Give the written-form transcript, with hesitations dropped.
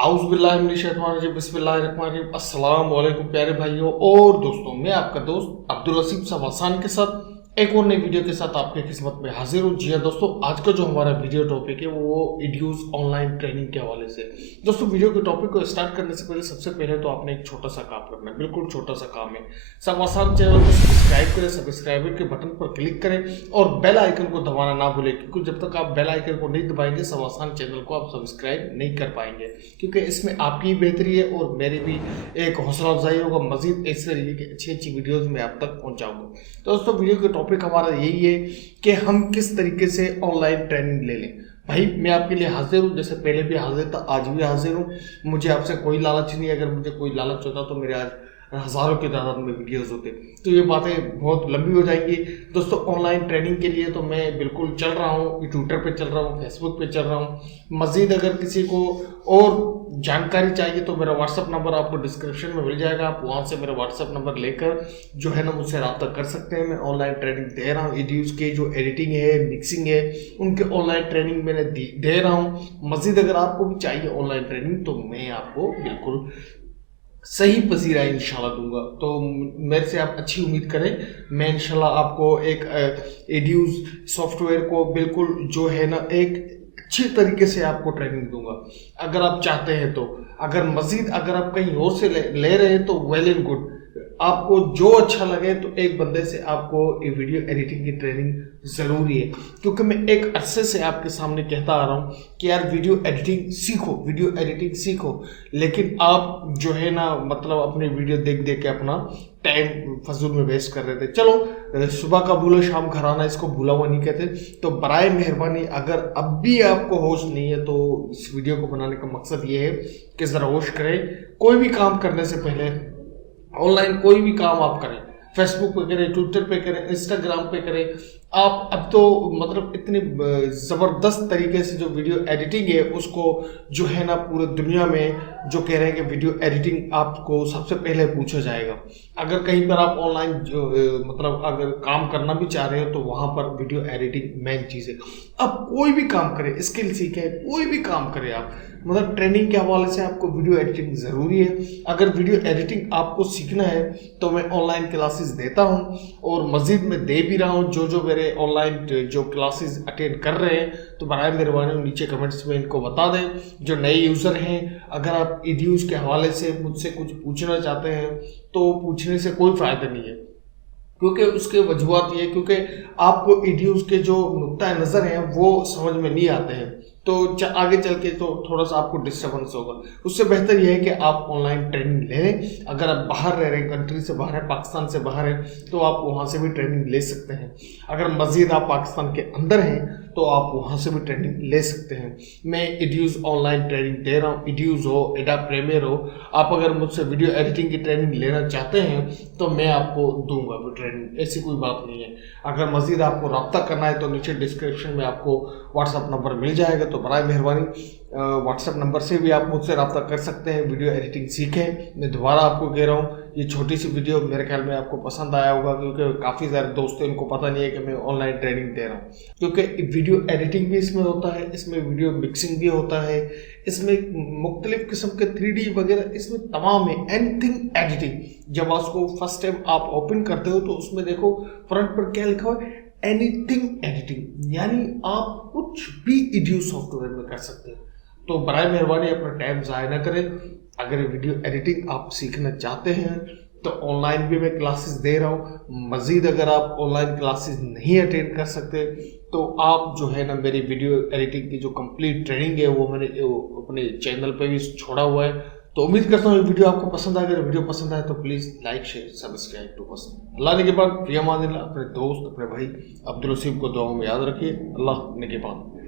आउज़ुबिल्लाहिमिनश्शैतानिर्रजीम बिस्मिल्लाहिर्रहमानिर्रहीम। अस्सलाम वालेकुम प्यारे भाइयों और दोस्तों, मैं आपका दोस्त अब्दुल लतीफ़ सवासान के साथ एक और नई वीडियो के साथ आपकी खिदमत में हाजिर हूँ। जी हाँ दोस्तों, आज का जो हमारा वीडियो टॉपिक है वो एड्यूज़ ऑनलाइन ट्रेनिंग के हवाले से। दोस्तों, वीडियो के टॉपिक को स्टार्ट करने से पहले सबसे पहले तो आपने एक छोटा सा काम करना है, बिल्कुल छोटा सा काम है। सवासान चैनल को सब्सक्राइब करें, सब्सक्राइबर के बटन पर क्लिक करें और बेल आइकन को दबाना ना भूलें, क्योंकि जब तक आप बेल आइकन को नहीं दबाएंगे सवासान चैनल को आप सब्सक्राइब नहीं कर पाएंगे, क्योंकि इसमें आपकी बेहतरी है और मेरी भी एक हौसला अफजाई होगा। मजीद इस तरीके की अच्छी अच्छी वीडियोज़ मैं आप तक पहुँचाऊँगा। तो दोस्तों, वीडियो का टॉपिक हमारा यही है कि हम किस तरीके से ऑनलाइन ट्रेनिंग ले लें। भाई, मैं आपके लिए हाजिर हूँ, जैसे पहले भी हाजिर था, आज भी हाजिर हूँ। मुझे आपसे कोई लालच नहीं है। अगर मुझे कोई लालच होता तो मेरे आज हज़ारों की तादाद में वीडियोस होते, तो ये बातें बहुत लंबी हो जाएंगी। दोस्तों, ऑनलाइन ट्रेनिंग के लिए तो मैं बिल्कुल चल रहा हूँ, ट्विटर पे चल रहा हूँ, फेसबुक पे चल रहा हूँ। मज़ीद अगर किसी को और जानकारी चाहिए तो मेरा व्हाट्सअप नंबर आपको डिस्क्रिप्शन में मिल जाएगा। आप वहाँ से मेरा व्हाट्सअप नंबर लेकर जो है ना मुझसे रब्ता कर सकते हैं। मैं ऑनलाइन ट्रेनिंग दे रहा हूँ, एड्यूज़ के जो एडिटिंग है, मिक्सिंग है, उनके ऑनलाइन ट्रेनिंग मैंने दे रहा हूँ। मज़ीद अगर आपको भी चाहिए ऑनलाइन ट्रेनिंग तो मैं आपको बिल्कुल सही पजीरा इंशाल्लाह दूंगा। तो मेरे से आप अच्छी उम्मीद करें। मैं इंशाल्लाह आपको एक एड्यूज़ सॉफ्टवेयर को बिल्कुल जो है ना एक अच्छी तरीके से आपको ट्रेनिंग दूंगा, अगर आप चाहते हैं तो। अगर मजीद अगर आप कहीं और से ले रहे हैं तो वेल एंड गुड, आपको जो अच्छा लगे। तो एक बंदे से आपको ये वीडियो एडिटिंग की ट्रेनिंग ज़रूरी है, क्योंकि मैं एक अरसे से आपके सामने कहता आ रहा हूँ कि यार वीडियो एडिटिंग सीखो, वीडियो एडिटिंग सीखो। लेकिन आप जो है ना मतलब अपने वीडियो देख देख के अपना टाइम फजूल में वेस्ट कर रहे थे। चलो, सुबह का भूलो शाम घर आना, इसको भूला हुआ नहीं कहते। तो बराए मेहरबानी अगर अब भी आपको होश नहीं है तो इस वीडियो को बनाने का मकसद ये है कि ज़रा होश करें। कोई भी काम करने से पहले, ऑनलाइन कोई भी काम आप करें, फेसबुक पे करें, ट्विटर पे करें, इंस्टाग्राम पे करें, आप अब तो मतलब इतनी ज़बरदस्त तरीके से जो वीडियो एडिटिंग है उसको जो है ना पूरे दुनिया में जो कह रहे हैं कि वीडियो एडिटिंग आपको सबसे पहले पूछा जाएगा। अगर कहीं पर आप ऑनलाइन मतलब अगर काम करना भी चाह रहे हो तो वहाँ पर वीडियो एडिटिंग मेन चीज़ है। अब कोई भी काम करें, स्किल सीखें, कोई भी काम करें आप, मतलब ट्रेनिंग के हवाले से आपको वीडियो एडिटिंग ज़रूरी है। अगर वीडियो एडिटिंग आपको सीखना है तो मैं ऑनलाइन क्लासेस देता हूं और मज़ीद मैं दे भी रहा हूं। जो मेरे ऑनलाइन जो क्लासेस अटेंड कर रहे हैं तो बराए मेहरबानी नीचे कमेंट्स में इनको बता दें। जो नए यूज़र हैं, अगर आप एड्यूज़ के हवाले से मुझसे कुछ पूछना चाहते हैं तो पूछने से कोई फ़ायदा नहीं है, क्योंकि उसके वजूहत ये, क्योंकि आपको एड्यूज़ के जो नुक्ता नज़र हैं वो समझ में नहीं आते हैं, तो आगे चल के तो थोड़ा सा आपको डिस्टर्बेंस होगा। उससे बेहतर यह है कि आप ऑनलाइन ट्रेनिंग ले लें। अगर आप बाहर रह रहे हैं, कंट्री से बाहर है, पाकिस्तान से बाहर है, तो आप वहाँ से भी ट्रेनिंग ले सकते हैं। अगर मज़ीद आप पाकिस्तान के अंदर हैं तो आप वहाँ से भी ट्रेनिंग ले सकते हैं। मैं एड्यूज़ ऑनलाइन ट्रेनिंग दे रहा हूँ। एड्यूज़ हो, एडोब प्रीमियर हो, आप अगर मुझसे वीडियो एडिटिंग की ट्रेनिंग लेना चाहते हैं तो मैं आपको दूंगा वो ट्रेनिंग, ऐसी कोई बात नहीं है। अगर मज़ीद आपको रब्ता करना है तो नीचे डिस्क्रिप्शन में आपको व्हाट्सअप नंबर मिल जाएगा, तो बराए मेहरबानी व्हाट्सएप नंबर से भी आप मुझसे रब्ता कर सकते हैं। वीडियो एडिटिंग सीखें। मैं दोबारा आपको कह रहा हूँ, ये छोटी सी वीडियो मेरे ख्याल में आपको पसंद आया होगा, क्योंकि काफ़ी सारे दोस्त हैं उनको पता नहीं है कि मैं ऑनलाइन ट्रेनिंग दे रहा हूँ। क्योंकि वीडियो एडिटिंग भी इसमें होता है, इसमें वीडियो मिक्सिंग भी होता है, इसमें मुख्तलिफ़ किस्म के 3D वगैरह इसमें तमाम है। एनीथिंग एडिटिंग जब उसको फर्स्ट टाइम आप ओपन करते हो तो उसमें देखो फ्रंट पर क्या लिखा हुआ है, एनीथिंग एडिटिंग, यानी आप कुछ भी एड्यूज़ सॉफ्टवेयर में कर सकते हैं। तो बराए मेहरबानी अपना टाइम ज़ाया ना करें। अगर वीडियो एडिटिंग आप सीखना चाहते हैं तो ऑनलाइन भी मैं क्लासेस दे रहा हूँ। मज़ीद अगर आप ऑनलाइन क्लासेस नहीं अटेंड कर सकते तो आप जो है ना मेरी वीडियो एडिटिंग की जो कंप्लीट ट्रेनिंग है वो मैंने अपने चैनल पे भी छोड़ा हुआ है। तो उम्मीद करता हूँ ये वीडियो आपको पसंद आए। अगर वीडियो पसंद आए तो please like share subscribe to पसंद। अल्लाह ने के बाद प्रिय मानिल्लाह, अपने दोस्त अपने भाई अब्दुल लतीफ़ को दुआओं में याद रखिए। अल्लाह ने के बाद।